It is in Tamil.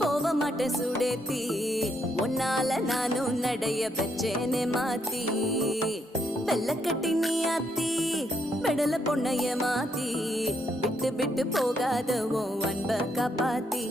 போக மாட்டேன் சுடேத்தி உன்னால நானும் நடைய பெச்சேனே மாத்தி வெள்ள கட்டி நீ ஆத்தி பெடல பொண்ணைய மாத்தி விட்டு விட்டு போகாத உன் அன்ப காப்பாத்தி